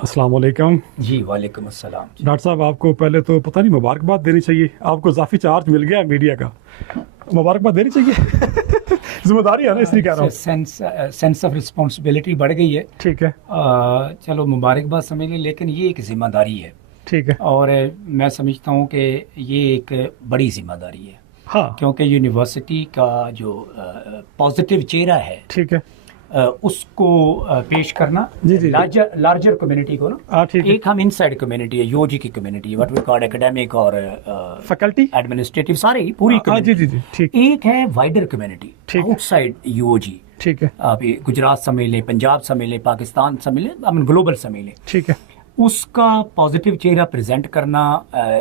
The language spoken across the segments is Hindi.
अस्सलाम वालेकुम। जी वालेकुम अस्सलाम। डॉक्टर साहब, आपको पहले तो पता नहीं मुबारकबाद देनी चाहिए, आपको इजाफी चार्ज मिल गया है मीडिया का, मुबारकबाद देनी चाहिए। जिम्मेदारी है ना, इसलिए कह रहा हूँ। सेंस ऑफ रिस्पॉन्सिबिलिटी बढ़ गई है। ठीक है। चलो मुबारकबाद समझ लें, लेकिन ये एक जिम्मेदारी है। ठीक है। और मैं समझता हूँ कि ये एक बड़ी जिम्मेदारी है, हाँ। क्योंकि यूनिवर्सिटी का जो पॉजिटिव चेहरा है, ठीक है। उसको पेश करना जी, जी। लार्जर कम्युनिटी को ना। हाँ, ठीक है। एक हम इनसाइड कम्युनिटी है, यूजी की कम्युनिटी है, व्हाट वी कॉल एकेडमिक और फैकल्टी, एडमिनिस्ट्रेटिव, सारे ही पूरी हाँ जी कम्युनिटी। जी जी, ठीक। एक है वाइडर कम्युनिटी ठीक। आउटसाइड यूओजी। ठीक है। आप ये गुजरात समझ लें, पंजाब समझ लें, पाकिस्तान समझ लें, आई मीन ग्लोबल समझ लें। ठीक है। उसका पॉजिटिव चेहरा प्रेजेंट करना,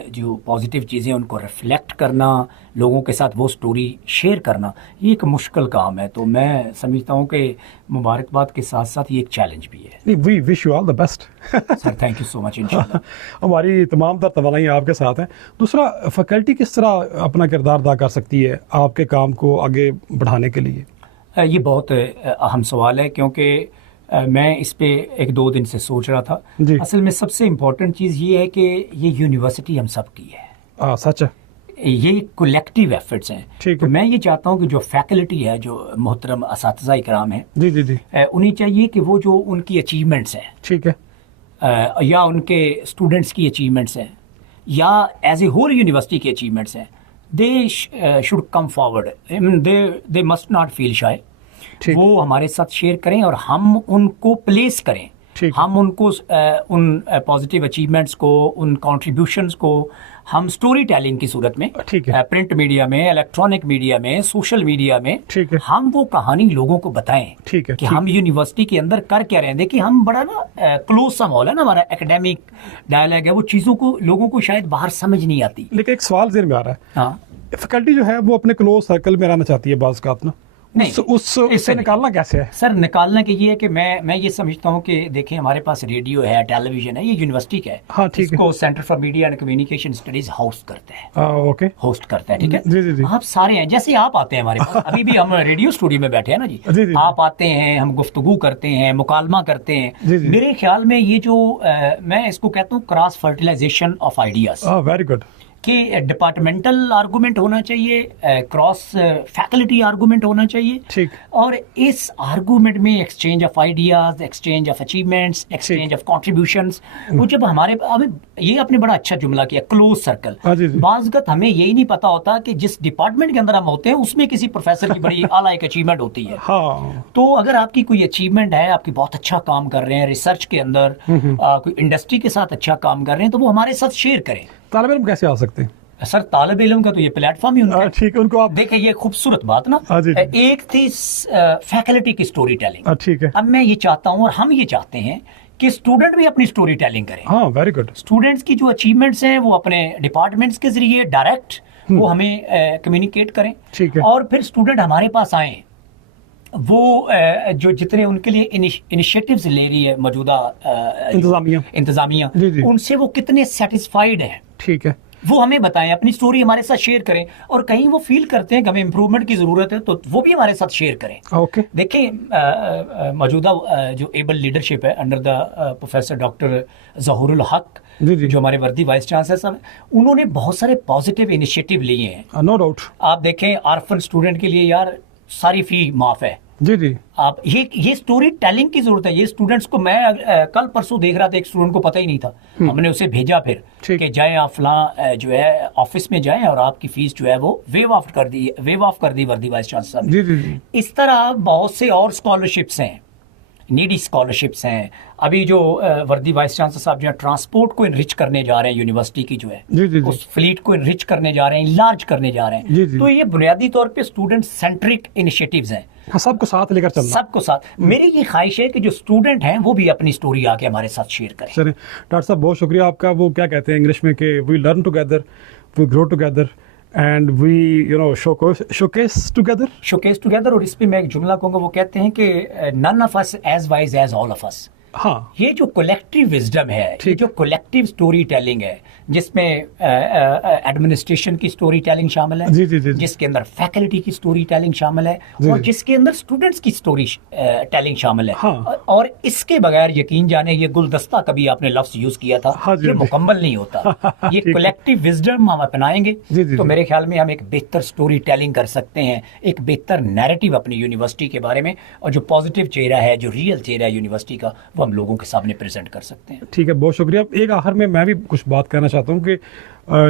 जो पॉजिटिव चीज़ें उनको रिफ्लेक्ट करना, लोगों के साथ वो स्टोरी शेयर करना, ये एक मुश्किल काम है। तो मैं समझता हूँ कि मुबारकबाद के साथ साथ ये एक चैलेंज भी है। नहीं, we wish you all the best. Sir thank you so much. इंशाल्लाह हमारी तमाम तर तवानाई आपके साथ हैं। दूसरा, फैकल्टी किस तरह अपना किरदार अदा कर सकती है आपके काम को आगे बढ़ाने के लिए? ये बहुत अहम सवाल है, क्योंकि मैं इस पे एक दो दिन से सोच रहा था। जी। असल में सबसे इम्पोर्टेंट चीज़ ये है कि ये यूनिवर्सिटी हम सब की है। सच है। ये कलेक्टिव एफर्ट्स हैं। ठीक तो है। मैं ये चाहता हूँ कि जो फैकल्टी है, जो मोहतरम असातिज़ा इकराम है, जी जी जी। उन्हें चाहिए कि वो जो उनकी अचीवमेंट्स हैं, ठीक है। या उनके स्टूडेंट्स की अचीवमेंट्स हैं, या एज ए होल यूनिवर्सिटी की अचीवमेंट्स हैं, they should come forward. They must not feel shy. ठीक। वो हमारे साथ शेयर करें और हम उनको प्लेस करें। ठीक। हम उनको उन पॉजिटिव अचीवमेंट्स को, उन कॉन्ट्रीब्यूशंस को हम स्टोरी टेलिंग की सूरत में, ठीक है। प्रिंट मीडिया में, इलेक्ट्रॉनिक मीडिया में, सोशल मीडिया में, ठीक है। हम वो कहानी लोगों को बताएं। ठीक है। कि हम यूनिवर्सिटी के अंदर कर क्या रहे हैं। देखिए, हम बड़ा ना क्लोज सा माहौल है ना, हमारा एकेडमिक डायलॉग है, वो चीज़ों को लोगों को शायद बाहर समझ नहीं आती। लेकिन एक सवाल ज़हन में आ रहा है। हाँ, फैकल्टी जो है वो अपने क्लोज सर्कल में रहना चाहती है बाज़ का अपना, नहीं, उससे निकालना कैसे है? सर निकालना के ये है कि मैं ये समझता हूँ कि देखिए, हमारे पास रेडियो है, टेलीविजन है, ये यूनिवर्सिटी का है। हाँ, ठीक है। इसको centre for media and communication studies host करते हैं। ओके। होस्ट करता है, ठीक है। जी जी जी। आप सारे हैं, जैसे आप आते हैं हमारे पास, अभी भी हम रेडियो स्टूडियो में बैठे हैं ना जी। जी जी। आप आते हैं, हम गुफ्तगू करते हैं, मुकालमा करते हैं। जी जी। मेरे ख्याल में ये जो मैं इसको कहता हूँ cross fertilisation of ideas, very good. कि डिपार्टमेंटल आर्गूमेंट होना चाहिए, क्रॉस फैकल्टी आर्गूमेंट होना चाहिए। ठीक। और इस आर्गूमेंट में exchange of ideas, exchange of achievements, exchange of contributions, वो जब हमारे अभी ये आपने बड़ा अच्छा जुमला किया, क्लोज सर्कल। बाज़गत हमें यही नहीं पता होता कि जिस डिपार्टमेंट के अंदर हम होते हैं उसमें किसी प्रोफेसर की बड़ी आला एक अचीवमेंट होती है। हाँ। तो अगर आपकी कोई अचीवमेंट है, आपकी बहुत अच्छा काम कर रहे हैं रिसर्च के अंदर, कोई इंडस्ट्री के साथ अच्छा काम कर रहे हैं, तो वो हमारे साथ शेयर करें। तालिब इल्म कैसे आ सकते हैं? सर तालिब इल्म का तो ये प्लेटफॉर्म ही उनका। ठीक है, उनको आप देखिए, ये खूबसूरत बात ना। एक थी फैकल्टी की स्टोरी टेलिंग। ठीक है। अब मैं ये चाहता हूँ और हम ये चाहते हैं कि स्टूडेंट भी अपनी स्टोरी टेलिंग करें। हाँ, वेरी गुड। स्टूडेंट्स की जो अचीवमेंट्स हैं वो अपने डिपार्टमेंट्स के जरिए डायरेक्ट वो हमें कम्युनिकेट करें। ठीक है। और फिर स्टूडेंट हमारे पास आए, वो जो जितने उनके लिए इनिशिएटिव्स ले रही है मौजूदा इंतजामिया, उनसे वो कितने सेटिस्फाइड हैं। ठीक है। वो हमें बताएं, अपनी स्टोरी हमारे साथ शेयर करें, और कहीं वो फील करते हैं कि हमें इम्प्रूवमेंट की जरूरत है तो वो भी हमारे साथ शेयर करें। ओके। देखिए, मौजूदा जो एबल लीडरशिप है अंडर द प्रोफेसर डॉक्टर ज़हूरुल हक, जो हमारे वर्दी वाइस चांसलर साहब, उन्होंने बहुत सारे पॉजिटिव इनिशिएटिव लिए हैं। No doubt. आप देखें, आर्फन स्टूडेंट के लिए यार सारी फी माफ है। जी जी। आप ये स्टोरी टेलिंग की जरूरत है। ये स्टूडेंट्स को, मैं कल परसों देख रहा था, एक स्टूडेंट को पता ही नहीं था, हमने उसे भेजा फिर कि जाएं आप फलां जो है ऑफिस में जाएं और आपकी फीस जो है वो वेव ऑफ कर दी वर्दी वाइस चांसलर साहब। जी जी जी। इस तरह बहुत से और स्कॉलरशिप्स हैं, नीडी स्कॉलरशिप्स हैं। अभी जो वर्दी वाइस चांसलर साहब जो है ट्रांसपोर्ट को इनरिच करने जा रहे हैं, यूनिवर्सिटी की जो है जी जी जी। उस फ्लीट को इनरिच करने जा रहे हैं, लार्ज करने जा रहे हैं। जी जी। तो ये बुनियादी तौर पे स्टूडेंट सेंट्रिक इनिशिएटिव्स हैं। हाँ, सबको साथ लेकर चलना। सबको साथ। मेरी ये ख्वाहिश है कि जो स्टूडेंट हैं वो भी अपनी स्टोरी आके हमारे साथ शेयर करें। सर डॉक्टर साहब, बहुत शुक्रिया आपका। वो क्या कहते हैं इंग्लिश में कि we learn together, we grow together and we showcase together. और इस पे मैं एक जुमला कहूँगा, वो कहते हैं कि none of us as wise as all of us. हाँ, ये जो कलेक्टिव विजडम है, ये जो कलेक्टिव स्टोरी टेलिंग है, जिसमें एडमिनिस्ट्रेशन की स्टोरी टेलिंग शामिल है, जी, जी, जी, जिसके अंदर फैकल्टी की स्टोरी टेलिंग शामिल है, और जिसके अंदर स्टूडेंट्स की स्टोरी टेलिंग शामिल है। हाँ, और इसके बगैर यकीन जाने, ये गुलदस्ता कभी आपने लफ्ज यूज किया था, हाँ, ये मुकम्मल नहीं होता। ये कलेक्टिव विजडम हम अपनाएंगे तो मेरे ख्याल में हम एक बेहतर स्टोरी टेलिंग कर सकते हैं, एक बेहतर नैरेटिव अपनी यूनिवर्सिटी के बारे में, और जो पॉजिटिव चेहरा है, जो रियल चेहरा है यूनिवर्सिटी का, वो हम लोगों के सामने प्रेजेंट कर सकते हैं। ठीक है, बहुत शुक्रिया। एक आखिर में मैं भी कुछ बात करना चाहता हूँ कि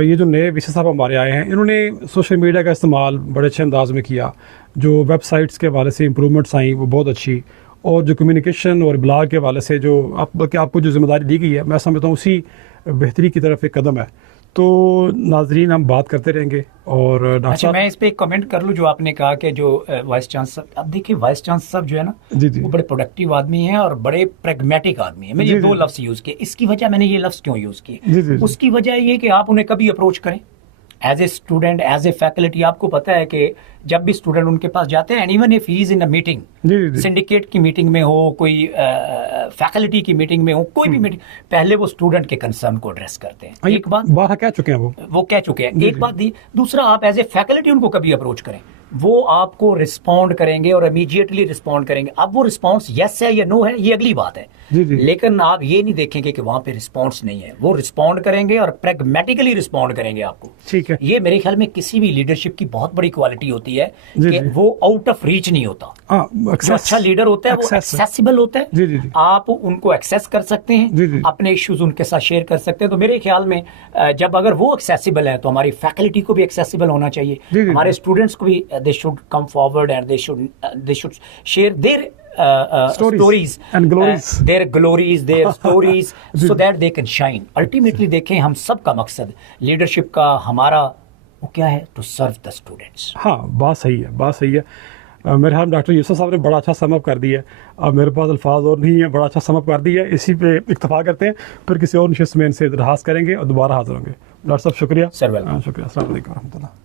ये जो नए विशेष साहब हमारे आए हैं, इन्होंने सोशल मीडिया का इस्तेमाल बड़े अच्छे अंदाज में किया, जो वेबसाइट्स के हवाले से इंप्रूवमेंट्स आई वो बहुत अच्छी, और जो कम्युनिकेशन और ब्लॉग के हवाले से जो आपको जो जिम्मेदारी दी गई है, मैं समझता हूँ उसी बेहतरी की तरफ एक कदम है। तो नाजरीन, हम बात करते रहेंगे। और डॉक्टर अच्छा, मैं इस पे एक कमेंट कर लूँ, जो आपने कहा कि जो वाइस चांसलर, अब देखिए वाइस चांसलर जो है ना, वो बड़े प्रोडक्टिव आदमी हैं और बड़े प्रैग्मेटिक आदमी हैं। मैंने ये दो लफ्ज यूज किए। इसकी वजह मैंने ये लफ्ज क्यों यूज किए, उसकी वजह ये कि आप उन्हें कभी अप्रोच करें as a student, as a faculty. आपको पता है कि जब भी स्टूडेंट उनके पास जाते हैं, and even if he is in a meeting, syndicate की मीटिंग में हो, कोई फैकल्टी की मीटिंग में हो, कोई भी मीटिंग, पहले वो स्टूडेंट के कंसर्न को एड्रेस करते हैं। एक बात कह चुके हैं, वो कह चुके हैं, एक बात दी। दूसरा, आप एज ए फैकल्टी उनको कभी अप्रोच करें, वो आपको रिस्पॉन्ड करेंगे और इमीडिएटली रिस्पॉन्ड करेंगे। अब वो रिस्पॉन्स यस है या नो है, ये अगली बात है, लेकिन आप ये नहीं देखेंगे कि वहां पे रिस्पॉन्स नहीं है। वो रिस्पॉन्ड करेंगे और प्रैग्मेटिकली रिस्पॉन्ड करेंगे आपको। ठीक है, ये मेरे ख्याल में किसी भी लीडरशिप की बहुत बड़ी क्वालिटी होती है कि वो आउट ऑफ रीच नहीं होता। जो अच्छा लीडर होता है वो एक्सेसिबल होता है, आप उनको एक्सेस कर सकते हैं, अपने इश्यूज उनके साथ शेयर कर सकते हैं। तो मेरे ख्याल में जब अगर वो एक्सेसिबल है, तो हमारी फैकल्टी को भी एक्सेसिबल होना चाहिए, हमारे स्टूडेंट्स को भी they should come forward and they should share their stories and glories, their glories, their stories, so that they can shine. Ultimately देखें, हम सब का मकसद लीडरशिप का हमारा वो क्या है, to serve the students. हाँ, बात सही है, बात सही है। मेरे ख्याल यूसुफ यूसुफ साहब ने बड़ा अच्छा समअप कर दिया है। अब मेरे पास अल्फाज और नहीं है, बड़ा अच्छा समअप कर दिया है। इसी पे इक्तफा करते हैं, फिर किसी और निशस्त में इनसे दरखास्त करेंगे और दोबारा हाजिर होंगे। डॉक्टर साहब शुक्रिया। Sir welcome. शुक्रिया। अस्सलाम वालेकुम रहमतुल्लाह।